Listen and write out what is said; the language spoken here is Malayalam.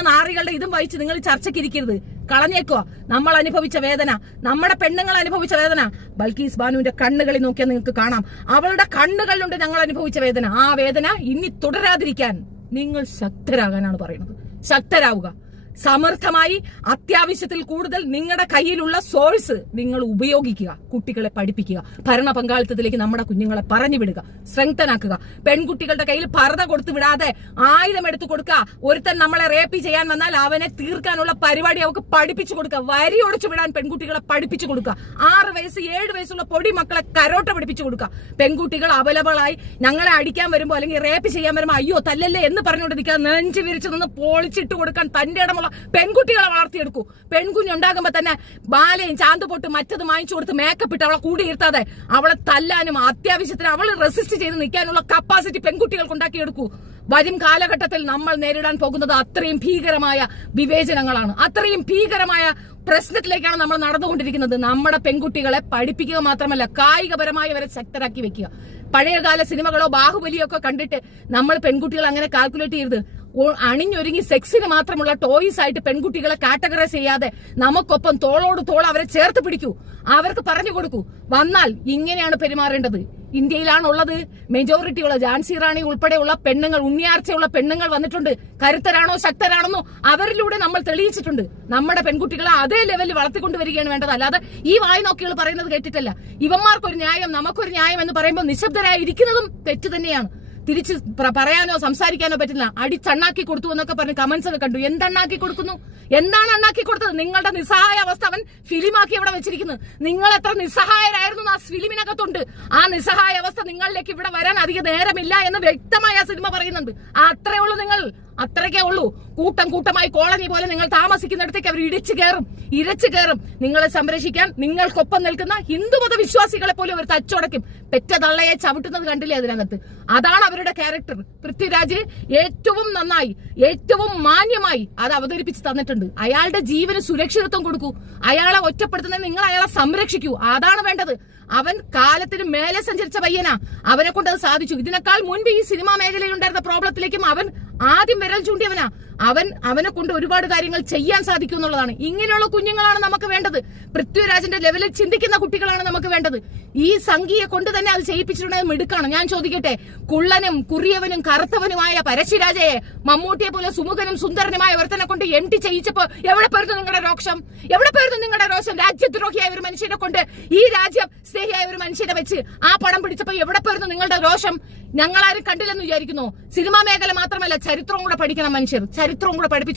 പറയുന്ന നാറികളുടെ ഇതും വായിച്ച് നിങ്ങൾ ചർച്ചയ്ക്കിരിക്കരുത്. കളഞ്ഞേക്കുക. നമ്മൾ അനുഭവിച്ച വേദന, നമ്മുടെ പെണ്ണുങ്ങൾ അനുഭവിച്ച വേദന ബൽക്കീസ് ബാനുവിന്റെ കണ്ണുകളിൽ നോക്കിയാൽ നിങ്ങൾക്ക് കാണാം. അവളുടെ കണ്ണുകളിലുണ്ട് ഞങ്ങൾ അനുഭവിച്ച വേദന. ആ വേദന ഇനി തുടരാതിരിക്കാൻ നിങ്ങൾ ശക്തരാകാനാണ് പറയുന്നത്. ശക്തരാവുക. സമർത്ഥമായി അത്യാവശ്യത്തിൽ കൂടുതൽ നിങ്ങളുടെ കയ്യിലുള്ള സോഴ്സ് നിങ്ങൾ ഉപയോഗിക്കുക. കുട്ടികളെ പഠിപ്പിക്കുക. ഭരണ പങ്കാളിത്തത്തിലേക്ക് നമ്മുടെ കുഞ്ഞുങ്ങളെ പറഞ്ഞു വിടുക. സ്ട്രെങ്തൻ ആക്കുക. പെൺകുട്ടികളുടെ കയ്യിൽ പർദ്ദ കൊടുത്തു വിടാതെ ആയുധം എടുത്തു കൊടുക്കുക. ഒരുത്തൻ നമ്മളെ റേപ്പ് ചെയ്യാൻ വന്നാൽ അവനെ തീർക്കാനുള്ള പരിപാടി അവർക്ക് പഠിപ്പിച്ചു കൊടുക്കുക. വരി ഒടിച്ചു വിടാൻ പെൺകുട്ടികളെ പഠിപ്പിച്ചു കൊടുക്കുക. 6 വയസ്സ് 7 വയസ്സുള്ള പൊടി മക്കളെ കരോട്ട പഠിപ്പിച്ചു കൊടുക്കുക. പെൺകുട്ടികൾ അവലബിളായി ഞങ്ങളെ അടിക്കാൻ വരുമ്പോ അല്ലെങ്കിൽ റേപ്പ് ചെയ്യാൻ വരുമ്പോ അയ്യോ തല്ലല്ലേ എന്ന് പറഞ്ഞുകൊണ്ടിരിക്കുക. നെഞ്ചു വിരിച്ചു നിന്ന് പൊളിച്ചിട്ട് കൊടുക്കാൻ തന്റെ ഇടമുള്ള പെൺകുട്ടികളെ വളർത്തിയെടുക്കൂ. പെൺകുഞ്ഞുണ്ടാകുമ്പോ തന്നെ ബാലയും ചാന്തുപൊട്ട് മറ്റത് വാങ്ങിച്ചു കൊടുത്ത് മേക്കപ്പ് ഇട്ട് അവളെ കൂടിയിരുത്താതെ അവളെ തല്ലാനും അത്യാവശ്യത്തിന് അവൾ റെസിസ്റ്റ് ചെയ്ത് നിൽക്കാനുള്ള കപ്പാസിറ്റി പെൺകുട്ടികൾക്ക് ഉണ്ടാക്കിയെടുക്കൂ. വരും കാലഘട്ടത്തിൽ നമ്മൾ നേരിടാൻ പോകുന്നത് അത്രയും ഭീകരമായ വിവേചനങ്ങളാണ്. അത്രയും ഭീകരമായ പ്രശ്നത്തിലേക്കാണ് നമ്മൾ നടന്നുകൊണ്ടിരിക്കുന്നത്. നമ്മുടെ പെൺകുട്ടികളെ പഠിപ്പിക്കുക മാത്രമല്ല കായികപരമായി വരെ ശക്തരാക്കി വെക്കുക. പഴയകാല സിനിമകളോ ബാഹുബലിയോ ഒക്കെ കണ്ടിട്ട് നമ്മൾ പെൺകുട്ടികൾ അങ്ങനെ കാൽക്കുലേറ്റ് ചെയ്യരുത്. അണിഞ്ഞൊരുങ്ങി സെക്സിന് മാത്രമുള്ള ടോയ്സ് ആയിട്ട് പെൺകുട്ടികളെ കാറ്റഗറൈസ് ചെയ്യാതെ നമുക്കൊപ്പം തോളോട് തോൾ അവരെ ചേർത്ത് പിടിക്കൂ. അവർക്ക് പറഞ്ഞു കൊടുക്കൂ. വന്നാൽ ഇങ്ങനെയാണ് പെരുമാറേണ്ടത്. ഇന്ത്യയിലാണുള്ളത് മെജോറിറ്റിയുള്ള ഝാൻസി റാണി ഉൾപ്പെടെയുള്ള പെണ്ണുങ്ങൾ, ഉണ്ണിയാർച്ചയുള്ള പെണ്ണുങ്ങൾ വന്നിട്ടുണ്ട്. കരുത്തരാണോ ശക്തരാണെന്നോ അവരിലൂടെ നമ്മൾ തെളിയിച്ചിട്ടുണ്ട്. നമ്മുടെ പെൺകുട്ടികളെ അതേ ലെവലിൽ വളർത്തിക്കൊണ്ടുവരികയാണ് വേണ്ടത്. അല്ലാതെ ഈ വായി നോക്കികൾ പറയുന്നത് കേട്ടിട്ടല്ല. ഇവന്മാർക്കൊരു ന്യായം നമുക്കൊരു ന്യായം എന്ന് പറയുമ്പോൾ നിശബ്ദരായിരിക്കുന്നതും തെറ്റ് തന്നെയാണ്. തിരിച്ച് പറയാനോ സംസാരിക്കാനോ പറ്റില്ല. അടിച്ചണ്ണാക്കി കൊടുത്തു എന്നൊക്കെ പറഞ്ഞ് കമന്റ്സ് ഒക്കെ കണ്ടു. എന്തണ്ണാക്കി കൊടുക്കുന്നു? എന്താണ് അണ്ണാക്കി കൊടുത്തത്? നിങ്ങളുടെ നിസ്സഹായ അവസ്ഥ അവൻ ഫിലിമാക്കി ഇവിടെ വെച്ചിരിക്കുന്നത്. നിങ്ങൾ എത്ര നിസ്സഹായരായിരുന്നു ആ ഫിലിമിനകത്തുണ്ട്. ആ നിസ്സഹായ അവസ്ഥ നിങ്ങളിലേക്ക് ഇവിടെ വരാൻ അധിക നേരമില്ല എന്ന് വ്യക്തമായി ആ സിനിമ പറയുന്നുണ്ട്. അത്രേ ഉള്ളൂ. നിങ്ങൾ അത്രയ്ക്കേ ഉള്ളൂ. കൂട്ടം കൂട്ടമായി കോളനി പോലെ നിങ്ങൾ താമസിക്കുന്നിടത്തേക്ക് അവർ ഇരച്ചു കയറും. നിങ്ങളെ സംരക്ഷിക്കാൻ നിങ്ങൾക്കൊപ്പം നിൽക്കുന്ന ഹിന്ദുമത വിശ്വാസികളെ പോലും അവർ തച്ചോടക്കും. പെറ്റ തള്ളയെ ചവിട്ടുന്നത് കണ്ടില്ലേ അതിനകത്ത്? അതാണ് അവരുടെ ക്യാരക്ടർ. പൃഥ്വിരാജ് ഏറ്റവും നന്നായി, ഏറ്റവും മാന്യമായി അത് അവതരിപ്പിച്ച് തന്നിട്ടുണ്ട്. അയാളുടെ ജീവന് സുരക്ഷിതത്വം കൊടുക്കൂ. അയാളെ ഒറ്റപ്പെടുത്തുന്നത് നിങ്ങൾ അയാളെ സംരക്ഷിക്കൂ. അതാണ് വേണ്ടത്. അവൻ കാലത്തിന് മേലെ സഞ്ചരിച്ച പയ്യനാ. അവനെ കൊണ്ട് അത് സാധിച്ചു. ഇതിനേക്കാൾ മുൻപ് ഈ സിനിമാ മേഖലയിൽ ഉണ്ടായിരുന്ന പ്രോബ്ലത്തിലേക്കും അവൻ ആദ്യം വിരൽ ചൂണ്ടിയവനാ. അവനെ കൊണ്ട് ഒരുപാട് കാര്യങ്ങൾ ചെയ്യാൻ സാധിക്കും എന്നുള്ളതാണ്. ഇങ്ങനെയുള്ള കുഞ്ഞുങ്ങളാണ് നമുക്ക് വേണ്ടത്. പൃഥ്വിരാജിന്റെ ലെവലിൽ ചിന്തിക്കുന്ന കുട്ടികളാണ് നമുക്ക് വേണ്ടത്. ഈ സംഖ്യയെ കൊണ്ട് തന്നെ അത് ചെയ്യിപ്പിച്ചിട്ടുണ്ടെങ്കിൽ മിടുക്കാണ്. ഞാൻ ചോദിക്കട്ടെ, കുള്ളനും കുറിയവനും കറുത്തവനുമായ പരശിരാജയെ മമ്മൂട്ടിയെ പോലെ സുമുഖനും സുന്ദരനുമായ ഒരുത്തനെ കൊണ്ട് MT ചെയ്യിച്ചപ്പോ എവിടെ പോയിരുന്നു നിങ്ങളുടെ രോഷം? എവിടെ പോയിരുന്നു നിങ്ങളുടെ രോഷം? രാജ്യദ്രോഹിയായ ഒരു മനുഷ്യനെ കൊണ്ട്, ഈ രാജ്യം സ്നേഹിയായ ഒരു മനുഷ്യനെ വെച്ച് ആ പടം പിടിച്ചപ്പോ എവിടെ പോയിരുന്നു നിങ്ങളുടെ രോഷം? ഞങ്ങളാരും കണ്ടില്ലെന്ന് വിചാരിക്കുന്നു. സിനിമാ മേഖല മാത്രമല്ല, ചരിത്രവും കൂടെ പഠിക്കണം മനുഷ്യർ. ചരിത്രവും കൂടെ പഠിപ്പിച്ചു